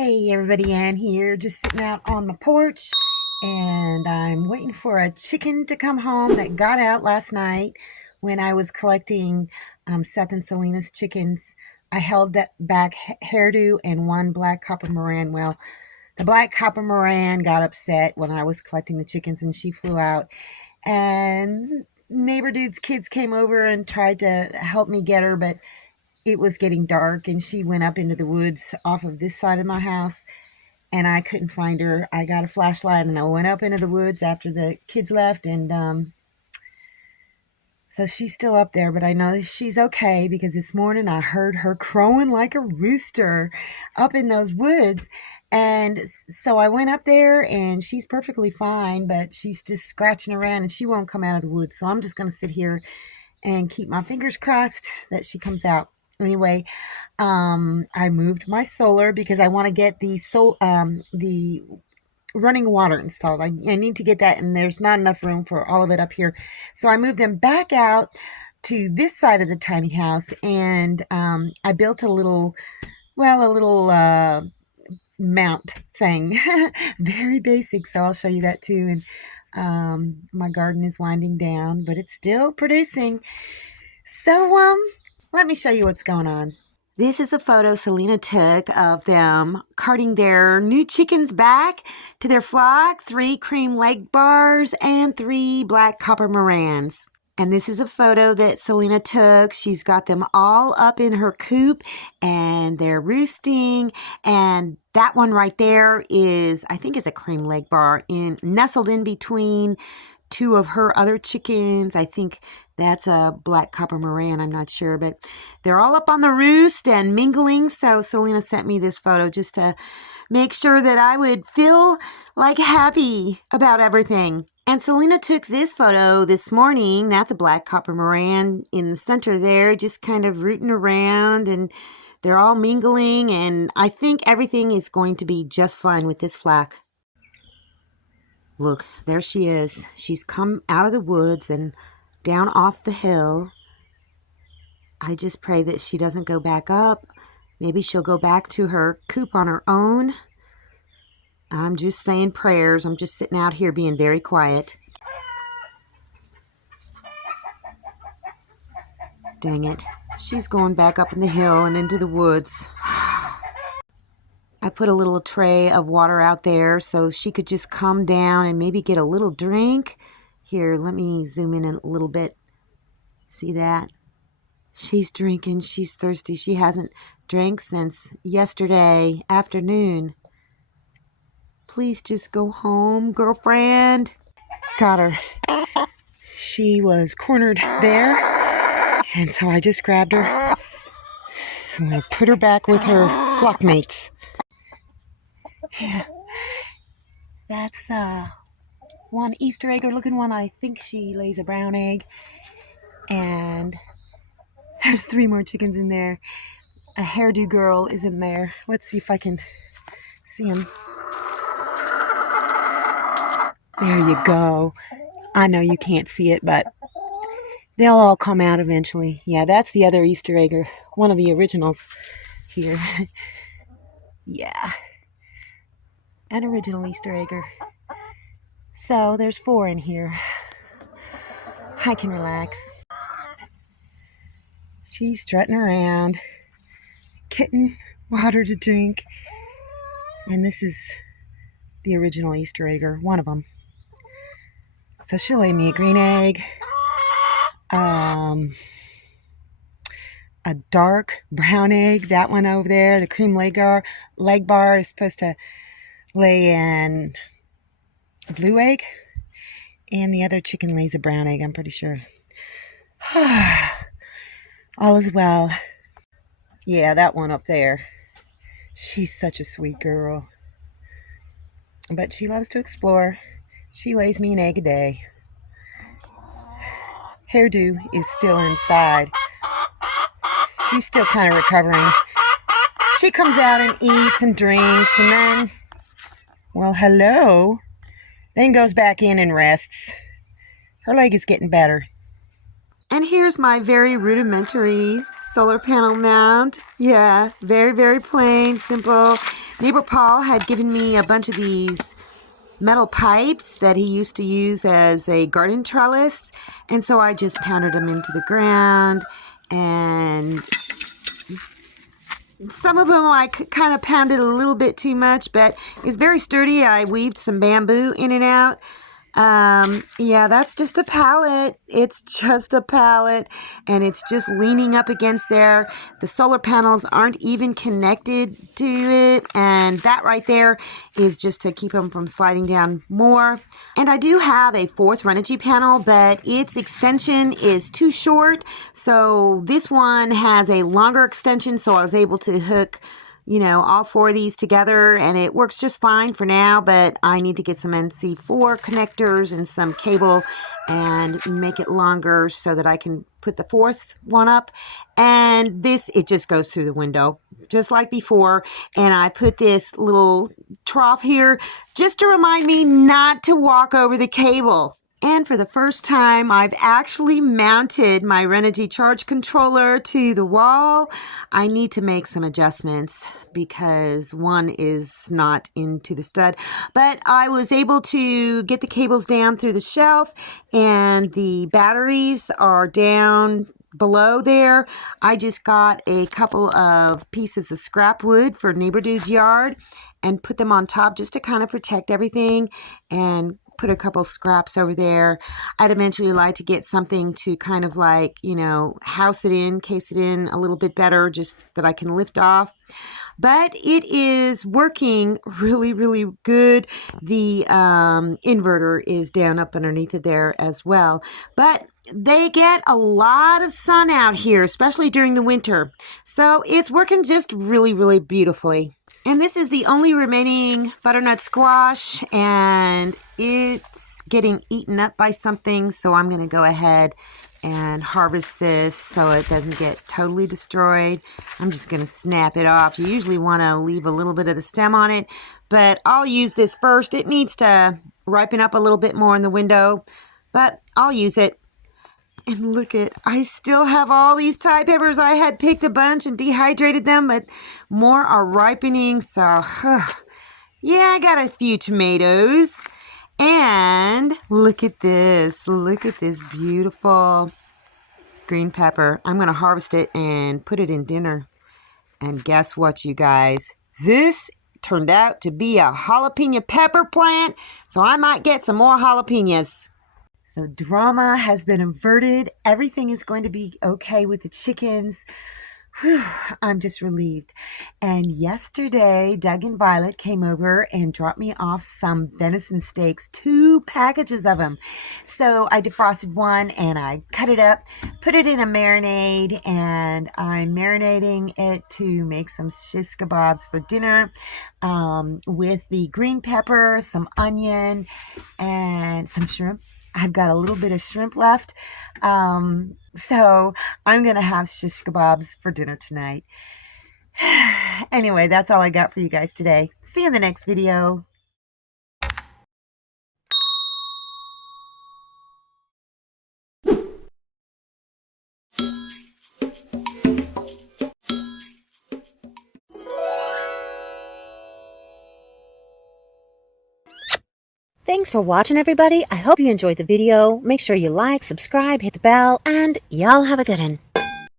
Hey everybody, Ann here, just sitting out on the porch, and I'm waiting for a chicken to come home that got out last night when I was collecting Seth and Selena's chickens. I held that back hairdo and one black copper Moran. Well, the black copper Moran got upset when I was collecting the chickens and she flew out, and neighbor dude's kids came over and tried to help me get her, but it was getting dark and she went up into the woods off of this side of my house and I couldn't find her. I got a flashlight and I went up into the woods after the kids left, and so she's still up there, but I know that she's okay because this morning I heard her crowing like a rooster up in those woods. And so I went up there and she's perfectly fine, but she's just scratching around and she won't come out of the woods. So I'm just going to sit here and keep my fingers crossed that she comes out. Anyway, I moved my solar because I want to get the running water installed. I need to get that, and there's not enough room for all of it up here. So I moved them back out to this side of the tiny house, and I built a little mount thing. Very basic, so I'll show you that too. And my garden is winding down, but it's still producing. So let me show you what's going on. This is a photo Selena took of them carting their new chickens back to their flock. 3 cream leg bars and 3 black copper Morans. And this is a photo that Selena took. She's got them all up in her coop and they're roosting. And that one right there is, I think it's a cream leg bar, nestled in between 2 of her other chickens. I think that's a black copper Moran, I'm not sure, but they're all up on the roost and mingling. So Selena sent me this photo just to make sure that I would feel like happy about everything. And Selena took this photo this morning. That's a black copper Moran in the center there, just kind of rooting around, and they're all mingling, and I think everything is going to be just fine with this flock. Look, there she is. She's come out of the woods and down off the hill. I just pray that she doesn't go back up. Maybe she'll go back to her coop on her own. I'm just saying prayers. I'm just sitting out here being very quiet. Dang it. She's going back up in the hill and into the woods. I put a little tray of water out there so she could just come down and maybe get a little drink. Here, let me zoom in a little bit. See that? She's drinking. She's thirsty. She hasn't drank since yesterday afternoon. Please just go home, girlfriend. Got her. She was cornered there, and so I just grabbed her. I'm going to put her back with her flock mates. Yeah. That's one Easter egg looking one. I think she lays a brown egg. And there's 3 more chickens in there. A hairdo girl is in there. Let's see if I can see him. There you go. I know you can't see it, but they'll all come out eventually. Yeah, that's the other Easter egger. One of the originals here. Yeah. An original Easter egger. So there's 4 in here. I can relax. She's strutting around, getting water to drink. And this is the original Easter egger, one of them. So she'll lay me a green egg, a dark brown egg, that one over there. The cream leg bar is supposed to lay an a blue egg, and the other chicken lays a brown egg, I'm pretty sure. All is well. Yeah, that one up there. She's such a sweet girl. But she loves to explore. She lays me an egg a day. Hairdo is still inside. She's still kind of recovering. She comes out and eats and drinks, and then, well, hello. Then goes back in and rests. Her leg is getting better. And here's my very rudimentary solar panel mount. Yeah, very, very plain, simple. Neighbor Paul had given me a bunch of these metal pipes that he used to use as a garden trellis, and so I just pounded them into the ground, and some of them I kind of pounded a little bit too much, but it's very sturdy. I weaved some bamboo in and out. Yeah, that's just a pallet. It's just a pallet, and it's just leaning up against there. The solar panels aren't even connected to it, and that right there is just to keep them from sliding down more. And I do have a fourth Renogy panel, but its extension is too short, so this one has a longer extension, so I was able to hook all four of these together, and it works just fine for now, but I need to get some NC4 connectors and some cable and make it longer so that I can put the fourth one up. And it just goes through the window just like before. And I put this little trough here just to remind me not to walk over the cable. And for the first time, I've actually mounted my Renogy charge controller to the wall. I need to make some adjustments because one is not into the stud. But I was able to get the cables down through the shelf, and the batteries are down below there. I just got a couple of pieces of scrap wood for Neighbor Dude's yard and put them on top just to kind of protect everything, and put a couple scraps over there. I'd eventually like to get something to kind of like, house it in, case it in a little bit better, just that I can lift off. But it is working really, really good. The inverter is down up underneath it there as well. But they get a lot of sun out here, especially during the winter. So it's working just really, really beautifully. And this is the only remaining butternut squash, and it's getting eaten up by something, so I'm going to go ahead and harvest this so it doesn't get totally destroyed. I'm just going to snap it off. You usually want to leave a little bit of the stem on it, but I'll use this first. It needs to ripen up a little bit more in the window, but I'll use it. And look I still have all these Thai peppers. I had picked a bunch and dehydrated them, but more are ripening. So, yeah, I got a few tomatoes. And look at this. Look at this beautiful green pepper. I'm going to harvest it and put it in dinner. And guess what, you guys? This turned out to be a jalapeno pepper plant, so I might get some more jalapenos. So drama has been averted. Everything is going to be okay with the chickens. Whew, I'm just relieved. And yesterday, Doug and Violet came over and dropped me off some venison steaks, 2 packages of them. So I defrosted one and I cut it up, put it in a marinade, and I'm marinating it to make some shish kebabs for dinner with the green pepper, some onion, and some shrimp. I've got a little bit of shrimp left. So I'm going to have shish kebabs for dinner tonight. Anyway, that's all I got for you guys today. See you in the next video. Thanks for watching, everybody. I hope you enjoyed the video. Make sure you like, subscribe, hit the bell, and y'all have a good one.